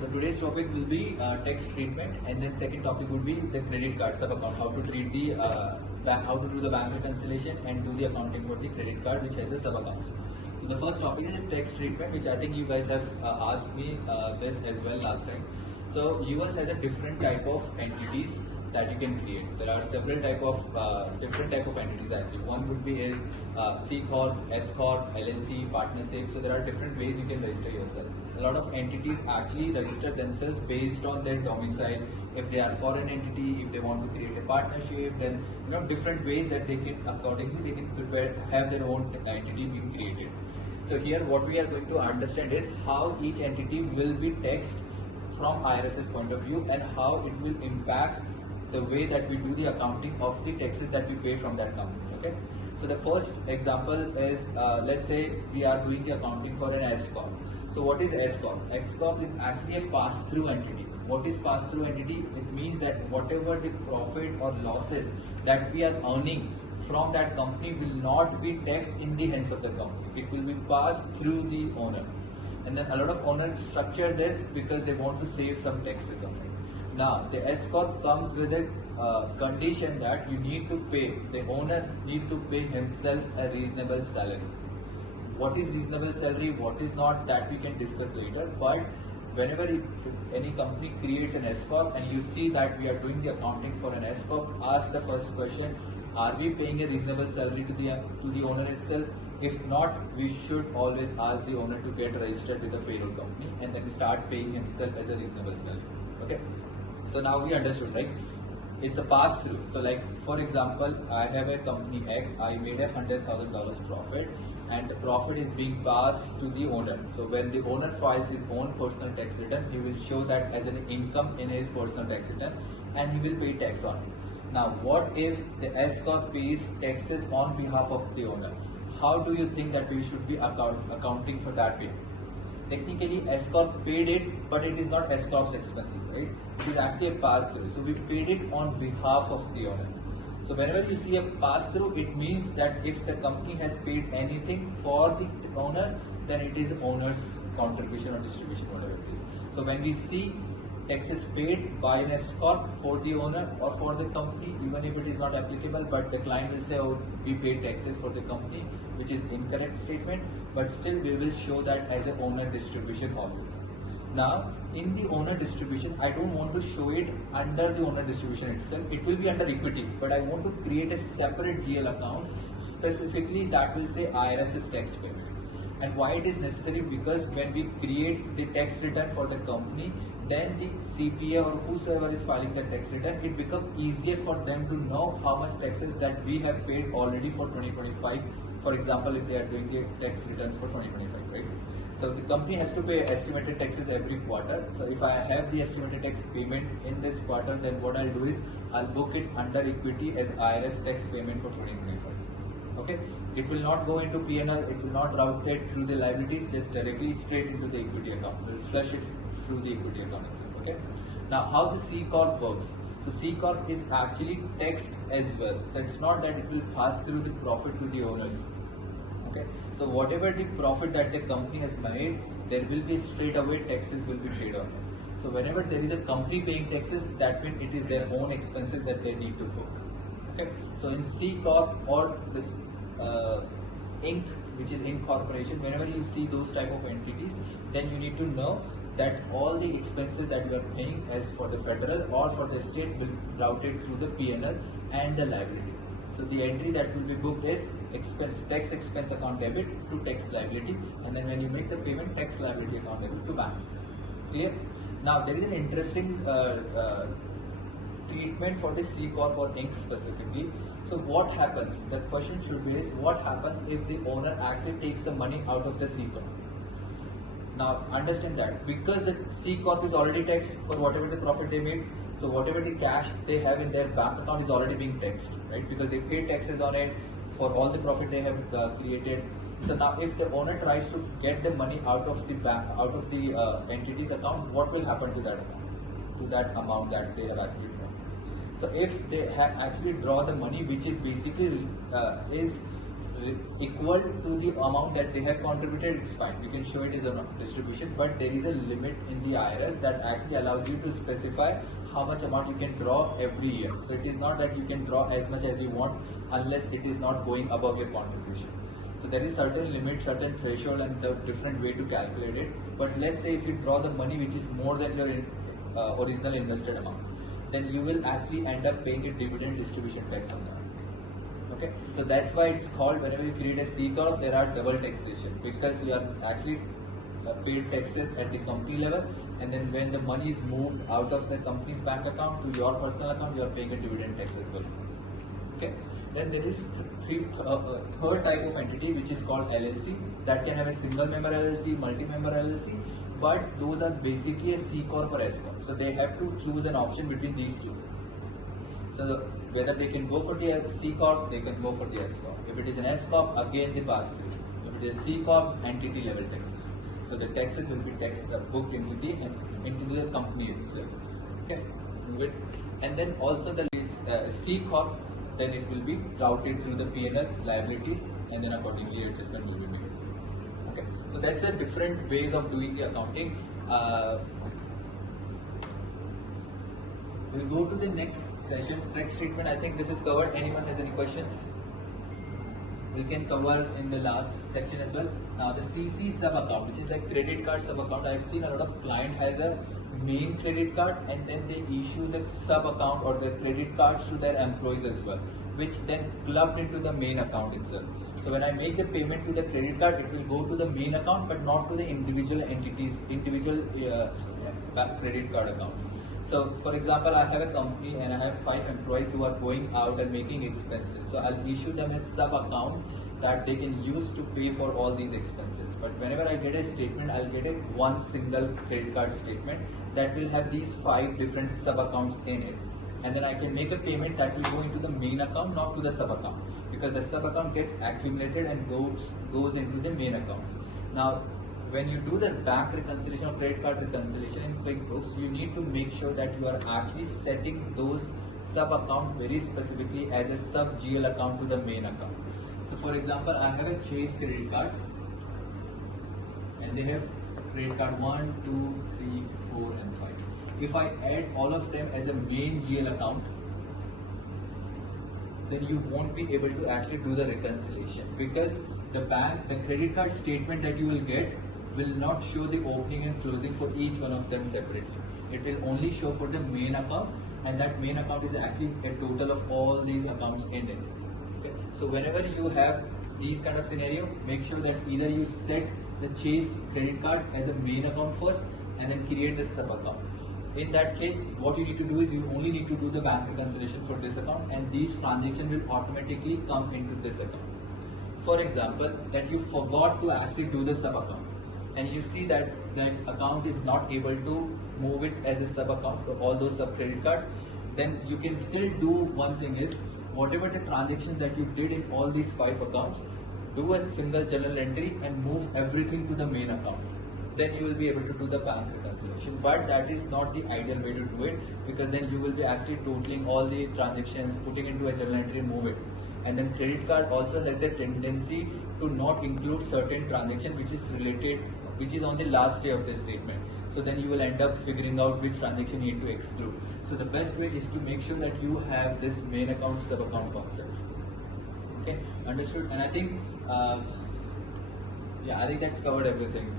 So today's topic will be tax treatment, and then second topic would be the credit card sub account, how to treat how to do the bank reconciliation and do the accounting for the credit card which has the sub accounts. So the first topic is tax treatment, which I think you guys have asked me this as well last time. So US has a different type of entities that you can create. There are several different type of entities actually. One would be C Corp, S Corp, LLC, partnership. So there are different ways you can register yourself. A lot of entities actually register themselves based on their domicile. If they are foreign entity, if they want to create a partnership, then different ways that they can accordingly they can have their own entity being created. So here what we are going to understand is how each entity will be taxed from IRS's point of view and how it will impact the way that we do the accounting of the taxes that we pay from that company. Okay. So the first example is let's say we are doing the accounting for an S Corp. So what is S Corp? S Corp is actually a pass-through entity. What is pass-through entity? It means that whatever the profit or losses that we are earning from that company will not be taxed in the hands of the company. It will be passed through the owner. And then a lot of owners structure this because they want to save some taxes on it. Now, the S Corp comes with a condition that you need to pay, the owner needs to pay himself a reasonable salary. What is reasonable salary, what is not, that we can discuss later. But whenever any company creates an S Corp and you see that we are doing the accounting for an S Corp, ask the first question, are we paying a reasonable salary to the owner itself? If not, we should always ask the owner to get registered with the payroll company and then start paying himself as a reasonable salary. Okay. So now we understood, right? It's a pass through. So like for example, I have a company X, I made $100,000 profit and the profit is being passed to the owner. So when the owner files his own personal tax return, he will show that as an income in his personal tax return and he will pay tax on it. Now what if the S Corp pays taxes on behalf of the owner? How do you think that we should be accounting for that way? Technically, S Corp paid it, but it is not S Corp's expense, right? It is actually a pass-through. So we paid it on behalf of the owner. So whenever you see a pass-through, it means that if the company has paid anything for the owner, then it is owner's contribution or distribution, whatever it is. So when we see taxes paid by an S Corp for the owner or for the company, even if it is not applicable, but the client will say, oh, we paid taxes for the company, which is incorrect statement, but still we will show that as an owner distribution always. Now, in the owner distribution, I don't want to show it under the owner distribution itself. It will be under equity, but I want to create a separate GL account specifically that will say IRS's tax payment. And why it is necessary? Because when we create the tax return for the company, then the CPA or whosoever is filing the tax return, it becomes easier for them to know how much taxes that we have paid already for 2025. For example, if they are doing the tax returns for 2025, right? So the company has to pay estimated taxes every quarter. So if I have the estimated tax payment in this quarter, then what I'll do is I'll book it under equity as IRS tax payment for 2025. Okay, it will not go into P&L, it will not route it through the liabilities, just directly straight into the equity account. We'll flush it through the equity account itself. Okay. Now how the C Corp works. So C Corp is actually taxed as well. So it's not that it will pass through the profit to the owners. Okay. So whatever the profit that the company has made, there will be straight away taxes will be paid on it. So whenever there is a company paying taxes, that means it is their own expenses that they need to book. Okay. So in C Corp or this Inc., which is incorporation, whenever you see those type of entities, then you need to know that all the expenses that you are paying as for the federal or for the state will be routed through the P&L and the liability. So the entry that will be booked is tax expense account debit to tax liability, and then when you make the payment, tax liability account debit to bank. Clear? Now there is an interesting treatment for the C Corp or Inc. specifically. So what happens? The question should be is what happens if the owner actually takes the money out of the C Corp? Now understand that because the C Corp is already taxed for whatever the profit they made, so whatever the cash they have in their bank account is already being taxed, right? Because they pay taxes on it for all the profit they have created. So now if the owner tries to get the money out of the bank, out of the entity's account, what will happen to that account, to that amount that they have actually drawn? So if they actually draw the money, which is basically is equal to the amount that they have contributed, it's fine. You can show it as a distribution, but there is a limit in the IRS that actually allows you to specify how much amount you can draw every year. So it is not that you can draw as much as you want unless it is not going above your contribution. So there is certain limit, certain threshold, and the different way to calculate it. But let's say if you draw the money which is more than your original invested amount, then you will actually end up paying a dividend distribution tax on that. Okay, so that's why it's called, whenever you create a C corp, there are double taxation, because you are actually paid taxes at the company level, and then when the money is moved out of the company's bank account to your personal account, you are paying a dividend tax as well. Okay, then there is third type of entity, which is called LLC. That can have a single member LLC, multi-member LLC, but those are basically a C corp or S corp. So they have to choose an option between these two. So whether they can go for the C corp, they can go for the S corp. If it is an S corp, again they pass through. If it is C corp, entity level taxes. So the taxes will be booked into the company itself. Okay, good. And then also the C corp, then it will be routed through the P&L liabilities, and then accordingly adjustment will be made. Okay, so that's a different ways of doing the accounting. We'll go to the next session, tax treatment. I think this is covered. Anyone has any questions? We can cover in the last section as well. Now the CC sub account, which is like credit card sub account. I've seen a lot of client has a main credit card, and then they issue the sub account or the credit cards to their employees as well, which then clubbed into the main account itself. So when I make the payment to the credit card, it will go to the main account, but not to the individual entities, individual credit card account. So for example, I have a company and I have 5 employees who are going out and making expenses. So I'll issue them a sub account that they can use to pay for all these expenses. But whenever I get a statement, I'll get one single credit card statement that will have these 5 different sub accounts in it. And then I can make a payment that will go into the main account, not to the sub account, because the sub account gets accumulated and goes into the main account. Now, when you do the bank reconciliation or credit card reconciliation in QuickBooks, you need to make sure that you are actually setting those sub account very specifically as a sub GL account to the main account. So for example, I have a Chase credit card, and they have credit card 1, 2, 3, 4 and 5. If I add all of them as a main GL account, then you won't be able to actually do the reconciliation, because the credit card statement that you will get will not show the opening and closing for each one of them separately. It will only show for the main account, and that main account is actually a total of all these accounts in it. Okay? So whenever you have these kind of scenario, make sure that either you set the Chase credit card as a main account first and then create the sub account. In that case, what you need to do is you only need to do the bank reconciliation for this account, and these transactions will automatically come into this account. For example, that you forgot to actually do the sub account, and you see that that account is not able to move it as a sub account for all those sub credit cards, then you can still do one thing is, whatever the transactions that you did in all these 5 accounts, do a single journal entry and move everything to the main account. Then you will be able to do the bank reconciliation. But that is not the ideal way to do it, because then you will be actually totaling all the transactions, putting into a journal entry and move it. And then credit card also has the tendency to not include certain transaction which is related, which is on the last day of the statement. So then you will end up figuring out which transaction you need to exclude. So the best way is to make sure that you have this main account sub account concept. Okay, understood? And I think, I think that's covered everything.